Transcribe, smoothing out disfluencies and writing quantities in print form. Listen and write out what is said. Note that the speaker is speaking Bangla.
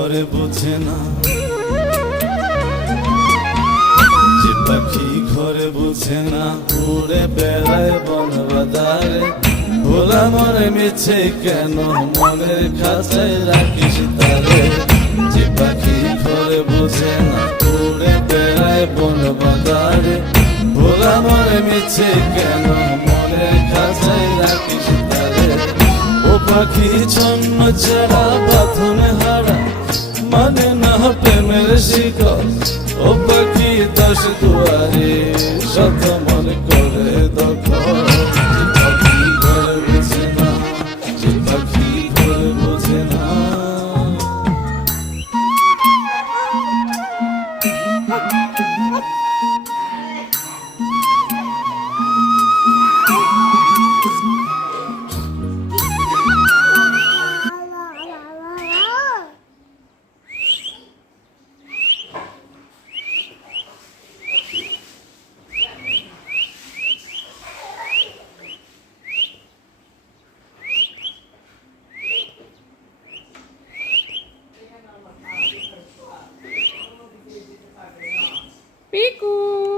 ঘরে বোঝে না, যে পাখি ঘরে বোঝে না, উড়ে বেড়ায় বন বাজারে। ভোলা মনে মিছে কেন মনের খাঁচায় রাখিস তারে। যে পাখি ঘরে বোঝে না, উড়ে বেড়ায় বন বাজারে। ভোলা মনে মিছে কেন মনের খাঁচায় রাখিস তারে। ও পাখি ছন্ন ছাড়া বাঁধনে হারা, মানে না প্রেমের শিকল। ও পাখি দশ দুয়ারে শত মন করে দখল। যে পাখি ঘরে বোঝে না, যে পাখি ঘরে বোঝে না। পিকু।